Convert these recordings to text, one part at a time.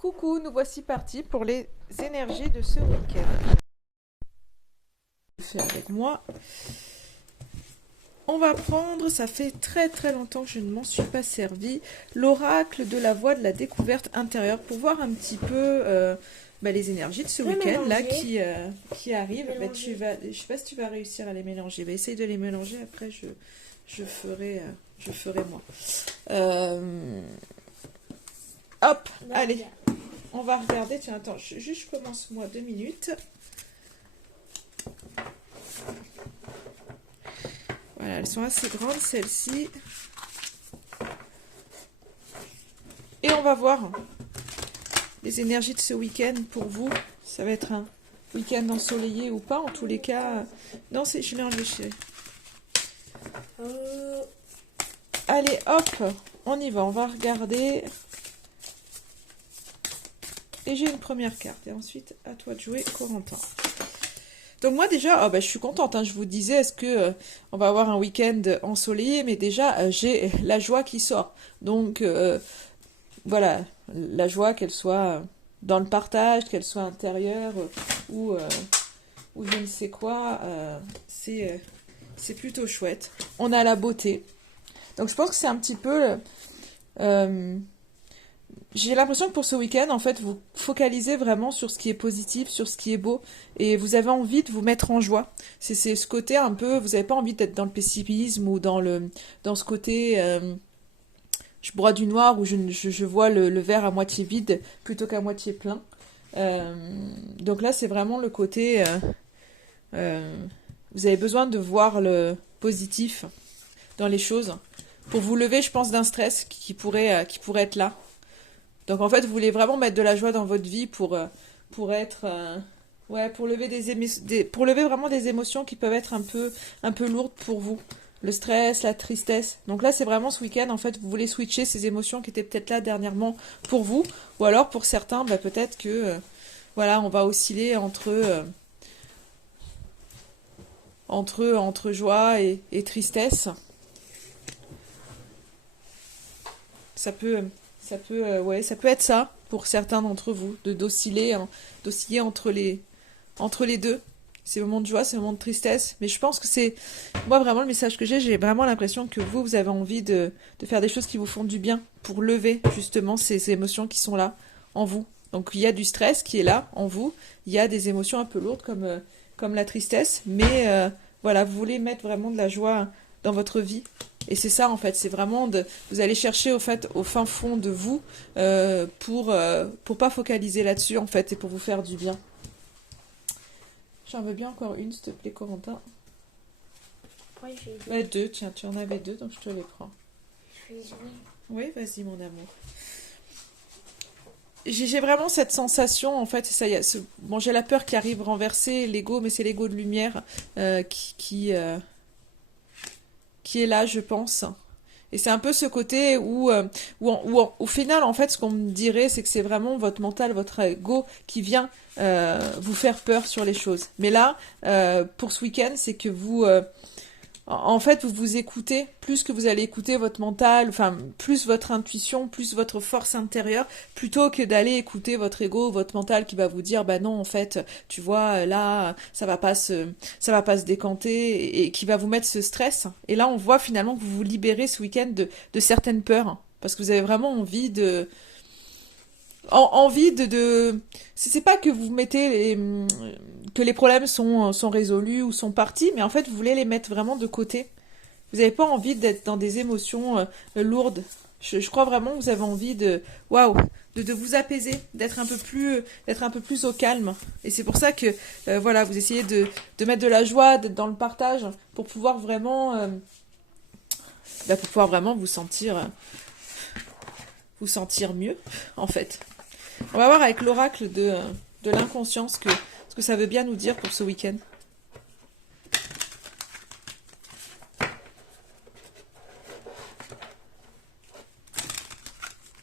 Coucou, nous voici partis pour les énergies de ce week-end. Je fais avec moi. On va prendre, ça fait très très longtemps que je ne m'en suis pas servi, l'oracle de la voie de la découverte intérieure pour voir un petit peu les énergies de ce week-end là qui arrivent. Je sais pas si tu vas réussir à les mélanger. Essaye de les mélanger, après je ferai moi. Hop, allez. On va regarder, tiens, attends, je commence moi 2 minutes. Voilà, elles sont assez grandes, celles-ci. Et on va voir les énergies de ce week-end pour vous. Ça va être un week-end ensoleillé ou pas, en tous les cas. Non, je l'ai enlevé, chérie. Allez, hop, on y va, on va regarder. Et j'ai une première carte. Et ensuite, à toi de jouer, Corentin. Donc moi déjà, je suis contente. Je vous disais, est-ce que on va avoir un week-end ensoleillé? Mais déjà, j'ai la joie qui sort. Donc voilà, la joie, qu'elle soit dans le partage, qu'elle soit intérieure ou je ne sais quoi, c'est plutôt chouette. On a la beauté. Donc je pense que c'est un petit peu... j'ai l'impression que pour ce week-end, en fait, vous focalisez vraiment sur ce qui est positif, sur ce qui est beau, et vous avez envie de vous mettre en joie. C'est ce côté un peu, vous n'avez pas envie d'être dans le pessimisme ou dans ce côté, je broie du noir où je vois le verre à moitié vide plutôt qu'à moitié plein. Donc là, c'est vraiment le côté, vous avez besoin de voir le positif dans les choses pour vous lever, je pense, d'un stress qui pourrait être là. Donc en fait, vous voulez vraiment mettre de la joie dans votre vie pour être pour lever pour lever vraiment des émotions qui peuvent être un peu lourdes pour vous. Le stress, la tristesse. Donc là, c'est vraiment ce week-end, en fait, vous voulez switcher ces émotions qui étaient peut-être là dernièrement pour vous, ou alors pour certains, peut-être que on va osciller entre joie et tristesse. Ça peut être ça pour certains d'entre vous, d'osciller entre les deux. Ces moments de joie, ces moments de tristesse. Mais je pense que c'est, moi vraiment le message que j'ai vraiment l'impression que vous avez envie de faire des choses qui vous font du bien pour lever justement ces émotions qui sont là en vous. Donc il y a du stress qui est là en vous, il y a des émotions un peu lourdes comme la tristesse, mais vous voulez mettre vraiment de la joie dans votre vie. Et c'est ça en fait, c'est vraiment vous allez chercher au fin fond de vous pour pas focaliser là-dessus en fait et pour vous faire du bien. J'en veux bien encore une, s'il te plaît, Corentin. Oui, j'ai deux, tiens, tu en avais deux, donc je te les prends. Oui, vas-y mon amour. J'ai vraiment cette sensation, en fait, ça y est, j'ai la peur qui arrive renverser l'ego, mais c'est l'ego de lumière qui est là, je pense. Et c'est un peu ce côté où au final, en fait, ce qu'on me dirait, c'est que c'est vraiment votre mental, votre ego qui vient vous faire peur sur les choses. Mais là, pour ce week-end, c'est que en fait, vous vous écoutez plus que vous allez écouter votre mental, enfin, plus votre intuition, plus votre force intérieure, plutôt que d'aller écouter votre ego, votre mental qui va vous dire, bah non, en fait, tu vois, là, ça va pas se décanter et qui va vous mettre ce stress. Et là, on voit finalement que vous vous libérez ce week-end de certaines peurs, parce que vous avez vraiment envie c'est pas que vous mettez que les problèmes sont résolus ou sont partis, mais en fait vous voulez les mettre vraiment de côté. Vous n'avez pas envie d'être dans des émotions lourdes. Je crois vraiment que vous avez envie de vous apaiser, d'être un peu plus au calme. Et c'est pour ça que vous essayez de mettre de la joie, d'être dans le partage pour pouvoir vraiment vous sentir mieux en fait. On va voir avec l'oracle de l'inconscient ce que ça veut bien nous dire pour ce week-end.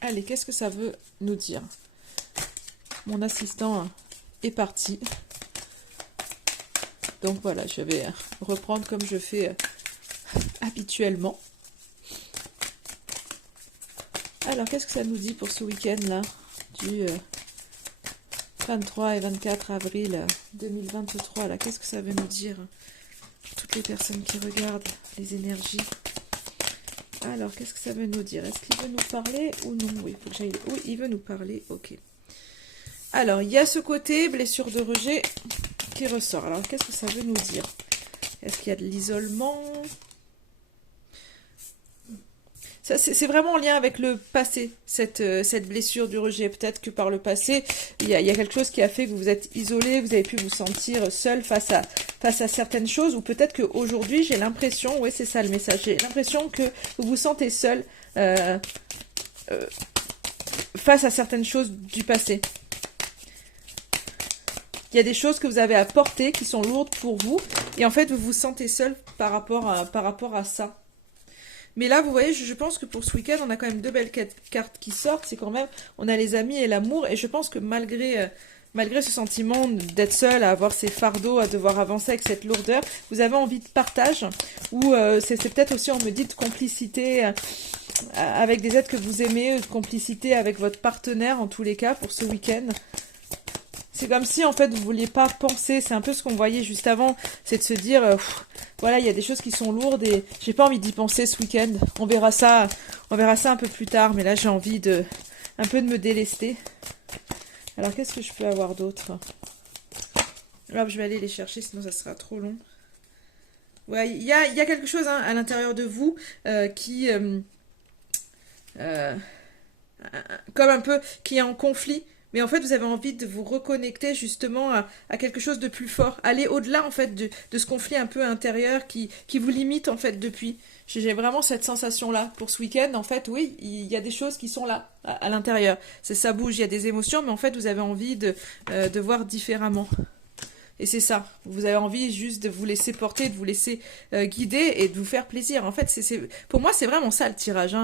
Allez, qu'est-ce que ça veut nous dire? Mon assistant est parti. Donc voilà, je vais reprendre comme je fais habituellement. Alors, qu'est-ce que ça nous dit pour ce week-end là, du 23 et 24 avril 2023 là, qu'est-ce que ça veut nous dire? Toutes les personnes qui regardent les énergies. Alors, qu'est-ce que ça veut nous dire? Est-ce qu'il veut nous parler ou non? Oui, il faut que j'aille. Oui, il veut nous parler, ok. Alors, il y a ce côté blessure de rejet qui ressort. Alors, qu'est-ce que ça veut nous dire? Est-ce qu'il y a de l'isolement? C'est vraiment en lien avec le passé, cette blessure du rejet. Peut-être que par le passé, il y a quelque chose qui a fait que vous vous êtes isolé, vous avez pu vous sentir seul face à certaines choses, ou peut-être qu'aujourd'hui, j'ai l'impression, oui c'est ça le message, j'ai l'impression que vous vous sentez seul face à certaines choses du passé. Il y a des choses que vous avez à porter qui sont lourdes pour vous, et en fait, vous vous sentez seul par rapport à ça. Mais là, vous voyez, je pense que pour ce week-end, on a quand même deux belles cartes qui sortent. C'est quand même, on a les amis et l'amour. Et je pense que malgré ce sentiment d'être seul, à avoir ces fardeaux, à devoir avancer avec cette lourdeur, vous avez envie de partage. Ou c'est peut-être aussi, on me dit, de complicité avec des êtres que vous aimez, de complicité avec votre partenaire, en tous les cas, pour ce week-end. C'est comme si, en fait, vous ne vouliez pas penser. C'est un peu ce qu'on voyait juste avant. C'est de se dire, voilà, il y a des choses qui sont lourdes et j'ai pas envie d'y penser ce week-end. On verra ça un peu plus tard. Mais là, j'ai envie un peu de me délester. Alors, qu'est-ce que je peux avoir d'autre? Là, je vais aller les chercher, sinon ça sera trop long. Ouais, il y a quelque chose à l'intérieur de vous qui... comme un peu... qui est en conflit. Mais en fait, vous avez envie de vous reconnecter justement à quelque chose de plus fort. Aller au-delà, en fait, de ce conflit un peu intérieur qui vous limite, en fait, depuis. J'ai vraiment cette sensation-là. Pour ce week-end, en fait, oui, il y a des choses qui sont là, à l'intérieur. Ça bouge, il y a des émotions, mais en fait, vous avez envie de voir différemment. Et c'est ça. Vous avez envie juste de vous laisser porter, de vous laisser guider et de vous faire plaisir. En fait, pour moi, c'est vraiment ça le tirage,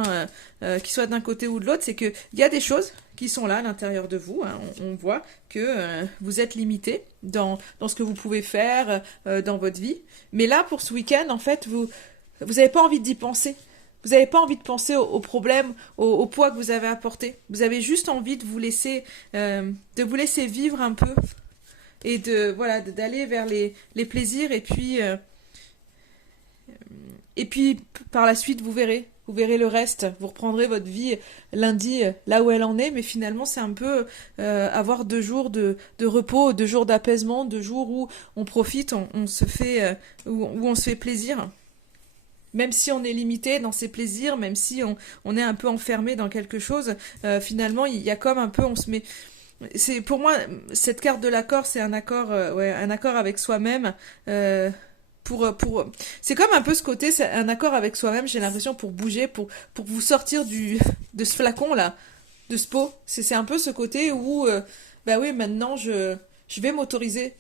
qu'il soit d'un côté ou de l'autre. C'est qu'il y a des choses qui sont là à l'intérieur de vous. On voit que vous êtes limité dans ce que vous pouvez faire dans votre vie. Mais là, pour ce week-end, en fait, vous n'avez pas envie d'y penser. Vous n'avez pas envie de penser aux problèmes, au poids que vous avez apporté. Vous avez juste envie de vous laisser vivre un peu. Et d'aller vers les plaisirs et puis par la suite vous verrez le reste, vous reprendrez votre vie lundi là où elle en est, mais finalement c'est un peu avoir 2 jours de repos, 2 jours d'apaisement, 2 jours où on profite, on se fait où on se fait plaisir. Même si on est limité dans ses plaisirs, même si on est un peu enfermé dans quelque chose, finalement il y a comme un peu, on se met... C'est pour moi cette carte de l'accord, c'est un accord avec soi-même. C'est comme un peu ce côté, c'est un accord avec soi-même. J'ai l'impression pour bouger, pour vous sortir de ce flacon là, de ce pot. C'est un peu ce côté où bah oui, maintenant je vais m'autoriser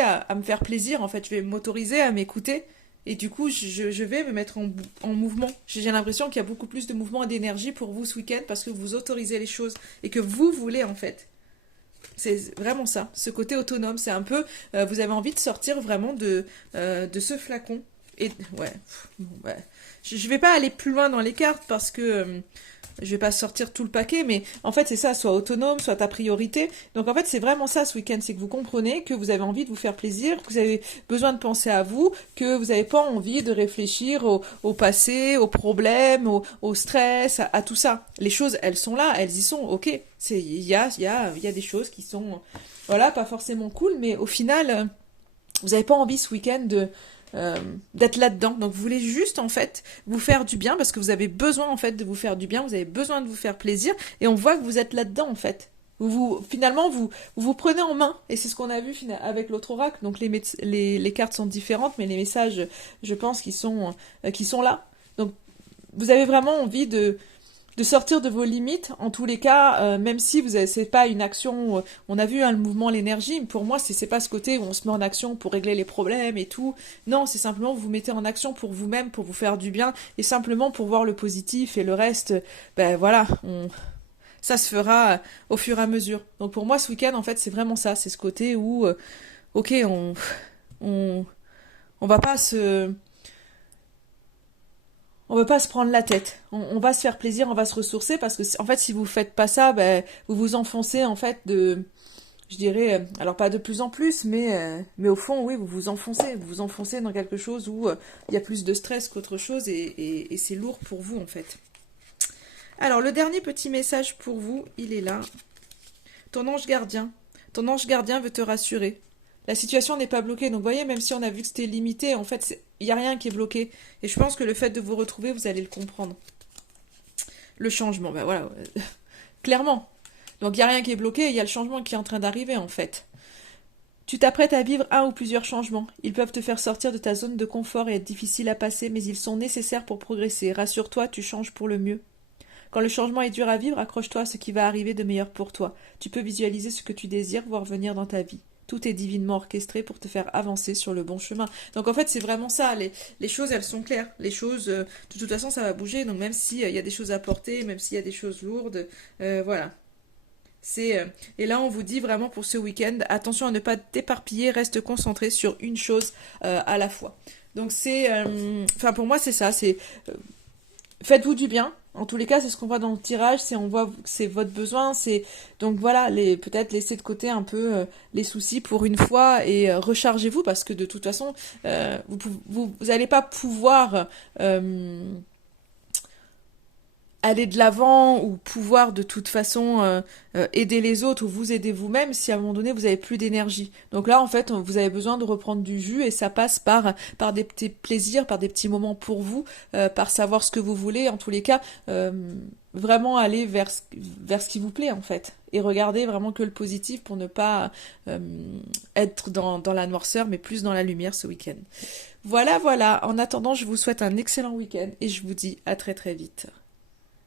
à me faire plaisir. En fait, je vais m'autoriser à m'écouter. Et du coup, je vais me mettre en mouvement. J'ai l'impression qu'il y a beaucoup plus de mouvement et d'énergie pour vous ce week-end parce que vous autorisez les choses et que vous voulez en fait. C'est vraiment ça, ce côté autonome. C'est un peu, vous avez envie de sortir vraiment de ce flacon. Et ouais, bon, ouais. Je vais pas aller plus loin dans les cartes parce que je vais pas sortir tout le paquet, mais en fait c'est ça, soit autonome, soit ta priorité. Donc en fait c'est vraiment ça ce week-end, c'est que vous comprenez que vous avez envie de vous faire plaisir, que vous avez besoin de penser à vous, que vous n'avez pas envie de réfléchir au passé, aux problèmes, au stress, à tout ça. Les choses, elles sont là, elles y sont, ok. Il y a des choses qui sont, voilà, pas forcément cool, mais au final, vous n'avez pas envie ce week-end d'être là-dedans. Donc vous voulez juste en fait vous faire du bien parce que vous avez besoin en fait de vous faire du bien, vous avez besoin de vous faire plaisir et on voit que vous êtes là-dedans en fait. Finalement vous prenez en main et c'est ce qu'on a vu avec l'autre oracle. Donc les cartes sont différentes mais les messages je pense qui sont là. Donc vous avez vraiment envie de sortir de vos limites, en tous les cas, même si c'est pas une action, on a vu le mouvement, l'énergie, pour moi c'est pas ce côté où on se met en action pour régler les problèmes et tout, non, c'est simplement vous mettez en action pour vous-même, pour vous faire du bien, et simplement pour voir le positif, et le reste, ben voilà, ça se fera au fur et à mesure. Donc pour moi ce week-end en fait c'est vraiment ça, c'est ce côté où, ok, on va pas on veut pas se prendre la tête. On va se faire plaisir, on va se ressourcer parce que en fait si vous faites pas ça, ben, vous vous enfoncez en fait je dirais, alors pas de plus en plus, mais au fond oui vous vous enfoncez dans quelque chose où il y a plus de stress qu'autre chose et c'est lourd pour vous en fait. Alors le dernier petit message pour vous, il est là. Ton ange gardien veut te rassurer. La situation n'est pas bloquée. Donc, vous voyez, même si on a vu que c'était limité, en fait, il n'y a rien qui est bloqué. Et je pense que le fait de vous retrouver, vous allez le comprendre. Le changement, ben voilà, clairement. Donc, il n'y a rien qui est bloqué, il y a le changement qui est en train d'arriver, en fait. Tu t'apprêtes à vivre un ou plusieurs changements. Ils peuvent te faire sortir de ta zone de confort et être difficiles à passer, mais ils sont nécessaires pour progresser. Rassure-toi, tu changes pour le mieux. Quand le changement est dur à vivre, accroche-toi à ce qui va arriver de meilleur pour toi. Tu peux visualiser ce que tu désires voir venir dans ta vie. Tout est divinement orchestré pour te faire avancer sur le bon chemin. Donc en fait, c'est vraiment ça. Les choses, elles sont claires. Les choses, de toute façon, ça va bouger. Donc même s'il y a des choses à porter, même s'il y a des choses lourdes, voilà. Et là, on vous dit vraiment pour ce week-end, attention à ne pas t'éparpiller, reste concentré sur une chose à la fois. Donc enfin pour moi, c'est ça. Faites-vous du bien. En tous les cas, c'est ce qu'on voit dans le tirage, on voit que c'est votre besoin, donc voilà, peut-être laisser de côté un peu les soucis pour une fois et rechargez-vous parce que de toute façon, vous n'allez pas pouvoir aller de l'avant ou pouvoir de toute façon aider les autres ou vous aider vous-même si à un moment donné vous avez plus d'énergie. Donc là en fait vous avez besoin de reprendre du jus et ça passe par des petits plaisirs, par des petits moments pour vous, par savoir ce que vous voulez, en tous les cas vraiment aller vers ce qui vous plaît en fait et regarder vraiment que le positif pour ne pas être dans la noirceur mais plus dans la lumière ce week-end. Voilà, en attendant je vous souhaite un excellent week-end et je vous dis à très très vite.